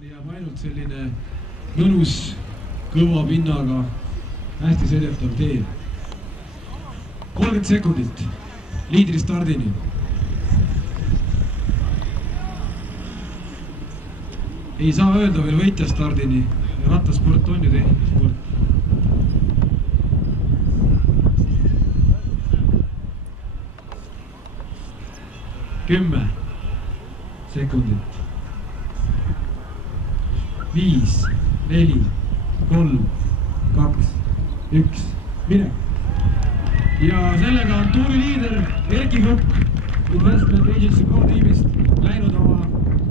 Jääb ainult selline mõnus, kõva pinnaga, hästi sõidetav tee. 30 sekundit liidri stardini. Ei saa öelda veel võitja stardini. Rattasport on ju tehnisport. Kümme sekundit. 5, 4, 3, 2, 1, mine! Ja sellega on tuuri liider Erki Kõpp Investment Agency Core tiimist läinud oma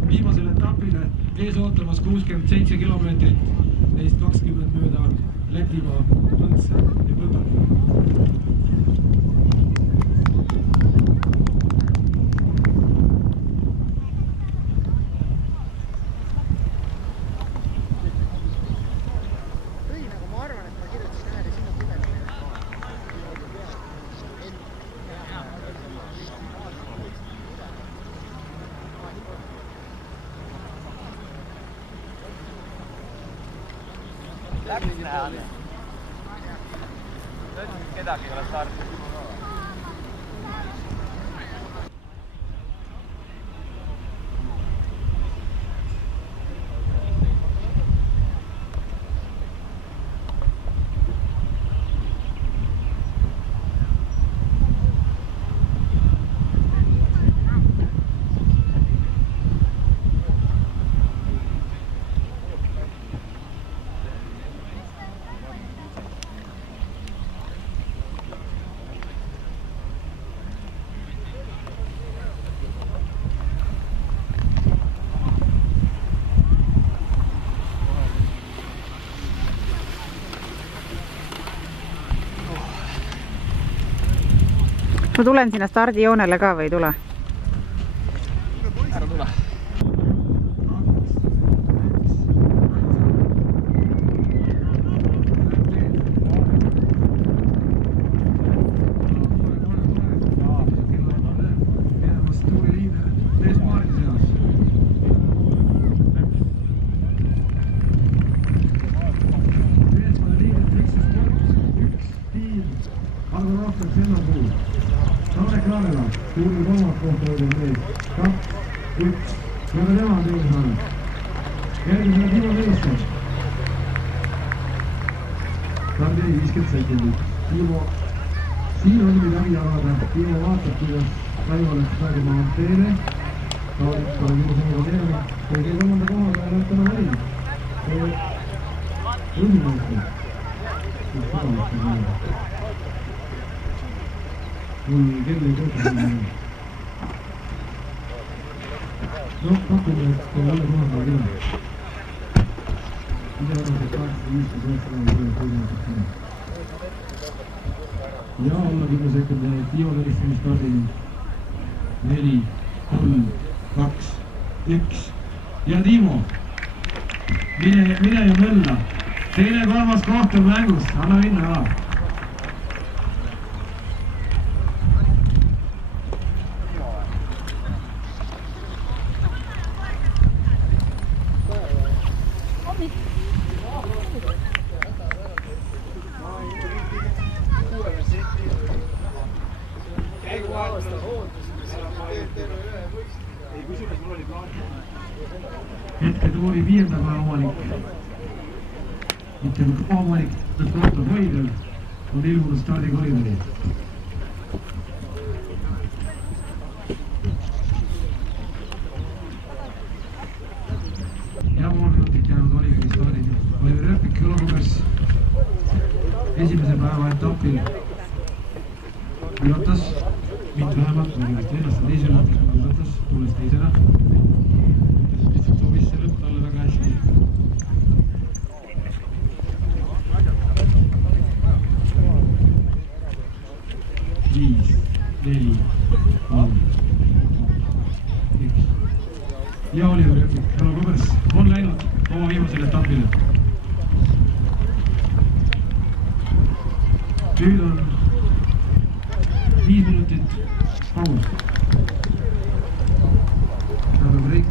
viimasele etapile ees ootamas 67 kilomeetrit, neist 20 mööda Lätimaa Põntse ja Põlvaga. Läks näha on. Kedagi ei ole stardis. Ma tulen sinna stardijoonele ka või ei tule? Ära tule. Tuuli kolmas kohtuudel mees. 2, 1. Ja ka tema on teine saanud. Järgmisena Timo Tõnisson. Stardini 50 sekundit. Timo, siin on midagi jagada. Timo vaatab, kuidas Raivo läks praegu maha teele. Taadis pole minu sõnuga teema. Kõige kolmanda koha peale läheb täna valima. Õnnimängsi. Mis seda läks mõelda. Mul kell ei kohta. No, pakkuda, et jälle kohaga teha. Ise arvas, et 8-5-9 ja alla 10 sekundi Timo Tõnissoni stardini. 4, 3, 2, 1. Ja Timo, mine ju mõlla. Teine kolmas koht on mängus. Anna minna ka. Hetke tuuli viienda päeva omanik, mitte kui omanik, et kohtab hoidel, on ilmunud stardikoridori. Ja pool minutit jäänud oligi stardini. Oliver Rööpik Kõlakubers esimese päeva etapil üllatas mind vähemalt, ma kindlasti ennast teise üllatas, tulles teisena. Lihtsalt sobis see lõpp talle väga hästi. Viis, 4, 3, 1. Ja Oliver Rööpik Kõlakubers on läinud oma viimasele etapile. Nüüd on 5 minutit paus. Have a break.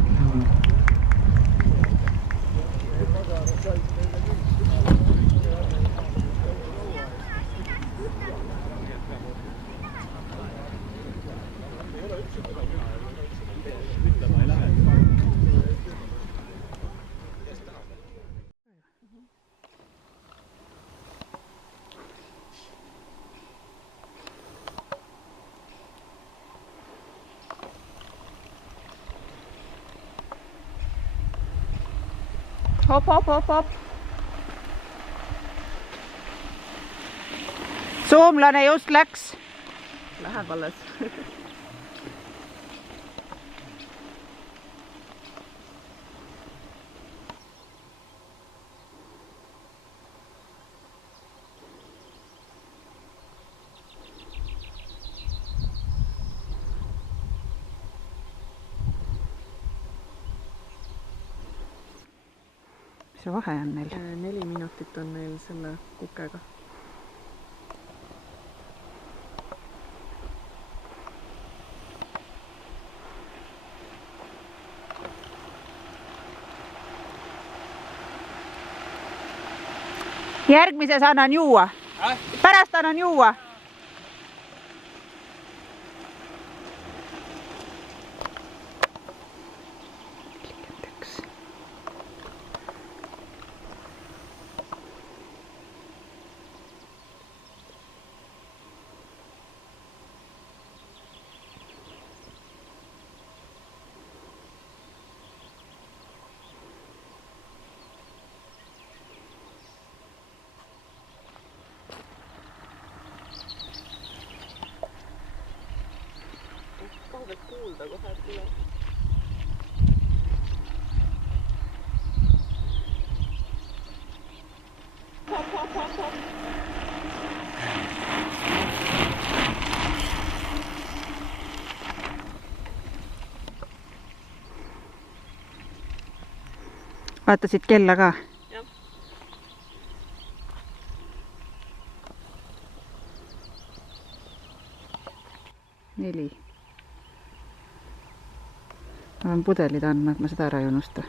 Hop, hop, hop, hop. Soomlane just läks. Läheb alles. Mis see vahe on neil? 4 minutit on neil selle kukega. Järgmises annan juua. Pärast annan juua. Kahved kuulda kohe tuleb. Hop, hop, hop, hop. Vaatasid kella ka? Jah. Neli. Ma olen pudelid andma, et ma seda ära ei unusta.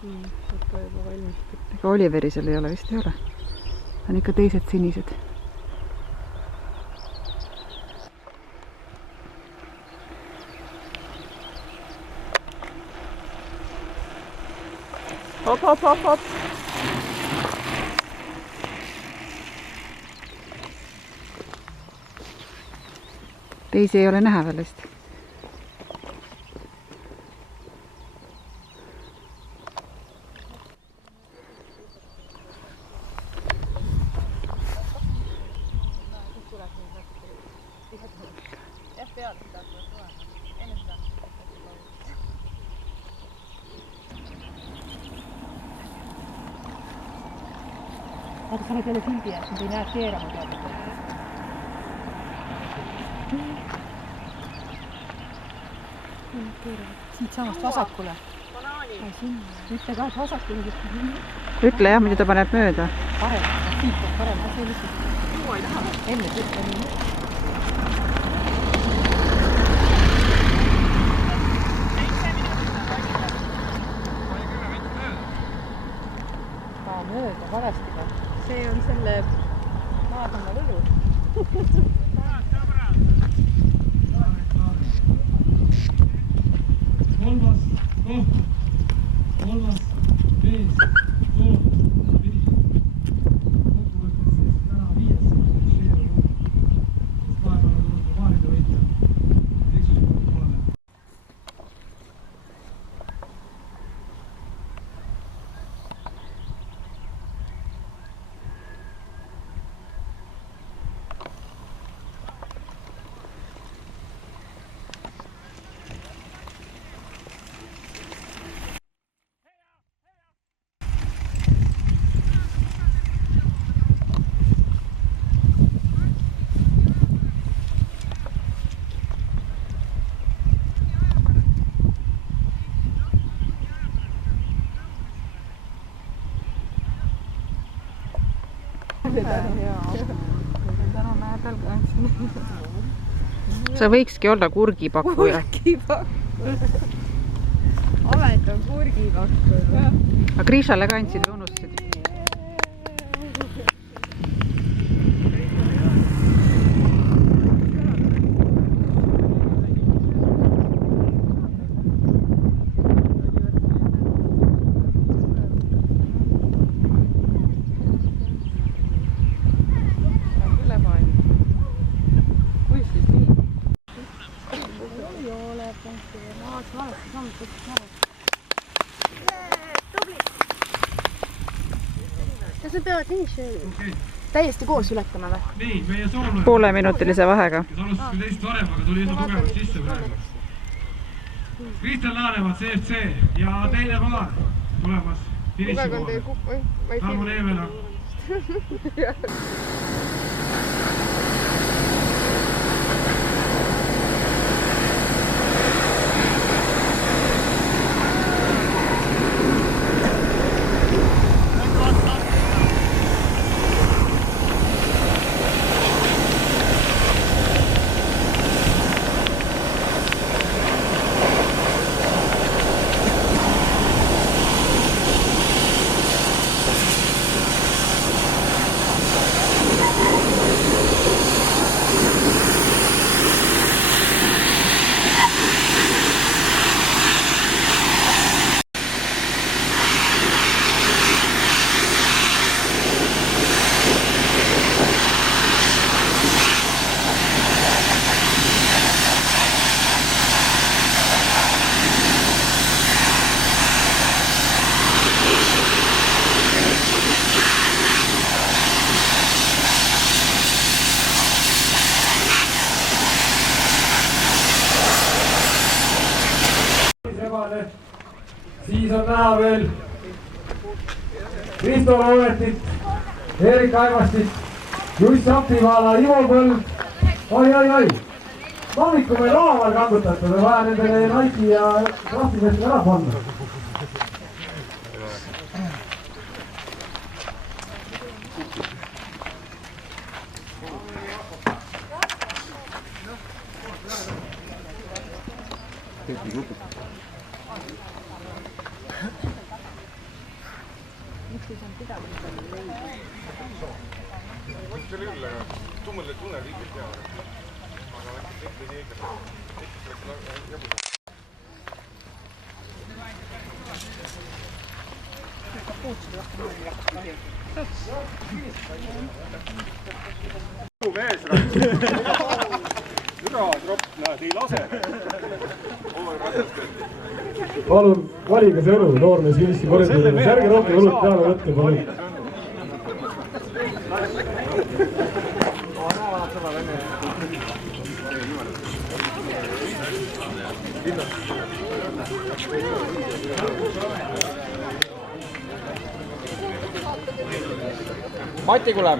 Võtta juba valmistab. Ega Oliveri seal ei ole, vist ei ole. On ikka teised sinised. Hop, hop, hop, hop. Teisi ei ole näha veel vist. Aga sa oled jälle pildi ees, nüüd ei näe keerama peale. Siit samast vasakule. Banaani. Ütle ka, et vasakule. Ütle jah, muidu ta paneb mööda. Parem, siit on parem. See on lihtsalt. Juua ei taha. Enne ütle nii. Mööda, valesti ka. See on selle maadama võlu. Kolmas koht, kolmas mees, Soom, pidi kokkuvõttes siis täna 5. finišeerunud, sest vahepeal on tulnud Maaride võitja eksuspunkti kohale. Sa võikski olla kurgipakkuja. Kurgipakkuja. Amet on kurgipakkuja. Aga Krishale ka andsid või unustasid? Kas nad peavad finiši okei. täiesti koos ületama või? Nii, meie soolo. Pooleminutilise vahega. Kes alustas küll teist varem, aga tuli enda tugevalt sisse praegu. Kristel Laanevat, CFC ja teine paar tulemas finiši poole. Tarmo Neemela. Siis on näha veel Kristo Loonetit, Erik Aivastit, Juss Aktivaala, Ivo Põld. Oi. Hommikul meil omaval kangutatud, on vaja nendele Nike ja rahvusest ära panna. Palun valige see õlu, noormees finiši koridorides, ärge rohkem õlut peale võtta, palun. Mati, kuule.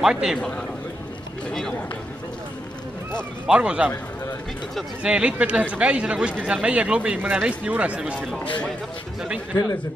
Mati. Margus, see lipp ütles, et su käis kuskil seal meie klubi mõne vesti juures kuskil. Kelle see